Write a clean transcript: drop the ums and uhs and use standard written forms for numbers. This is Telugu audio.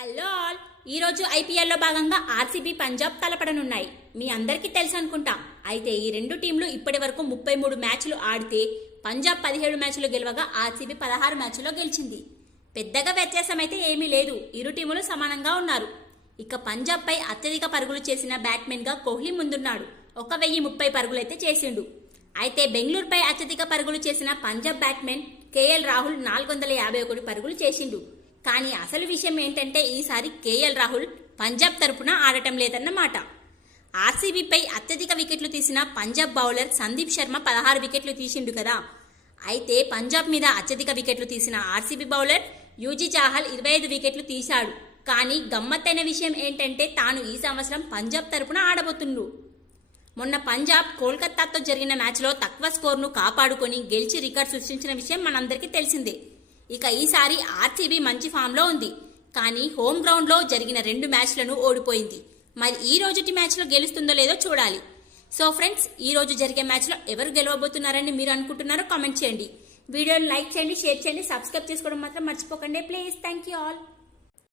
హలో ఆల్, ఈరోజు ఐపీఎల్లో భాగంగా ఆర్సీబీ పంజాబ్ తలపడనున్నాయి. మీ అందరికీ తెలుసు అనుకుంటా. అయితే ఈ రెండు టీంలు ఇప్పటి వరకు 33 మ్యాచ్లు ఆడితే పంజాబ్ 17 మ్యాచ్లు గెలవగా ఆర్సీబీ 16 మ్యాచ్ల్లో గెలిచింది. పెద్దగా వ్యత్యాసం అయితే ఏమీ లేదు. ఇరు టీములు సమానంగా ఉన్నారు. ఇక పంజాబ్ పై అత్యధిక పరుగులు చేసిన బ్యాట్స్మెన్ గా కోహ్లీ ముందున్నాడు. 1030 పరుగులైతే చేసిండు. అయితే బెంగళూరుపై అత్యధిక పరుగులు చేసిన పంజాబ్ బ్యాట్స్మెన్ కేఎల్ రాహుల్ 451 పరుగులు చేసిండు. కానీ అసలు విషయం ఏంటంటే ఈసారి కేఎల్ రాహుల్ పంజాబ్ తరపున ఆడటం లేదన్నమాట. ఆర్సీబీపై అత్యధిక వికెట్లు తీసిన పంజాబ్ బౌలర్ సందీప్ శర్మ 16 వికెట్లు తీసిండు కదా. అయితే పంజాబ్ మీద అత్యధిక వికెట్లు తీసిన ఆర్సీబీ బౌలర్ యూజీ చాహల్ 25 వికెట్లు తీశాడు. కానీ గమ్మత్తైన విషయం ఏంటంటే తాను ఈ సంవత్సరం పంజాబ్ తరపున ఆడబోతుండు. మొన్న పంజాబ్ కోల్కతాతో జరిగిన మ్యాచ్లో తక్కువ స్కోర్ను కాపాడుకొని గెలిచి రికార్డ్ సృష్టించిన విషయం మనందరికీ తెలిసిందే. ఇక ఈసారి ఆర్సీబీ మంచి ఫామ్లో ఉంది. కానీ హోమ్ గ్రౌండ్లో జరిగిన 2 మ్యాచ్లను ఓడిపోయింది. మరి ఈ రోజుటి మ్యాచ్లో గెలుస్తుందో లేదో చూడాలి. సో ఫ్రెండ్స్, ఈ రోజు జరిగే మ్యాచ్లో ఎవరు గెలవబోతున్నారని మీరు అనుకుంటున్నారో కామెంట్ చేయండి. వీడియోని లైక్ చేయండి, షేర్ చేయండి, సబ్స్క్రైబ్ చేసుకోవడం మాత్రం మర్చిపోకండి ప్లీజ్. Thank you all.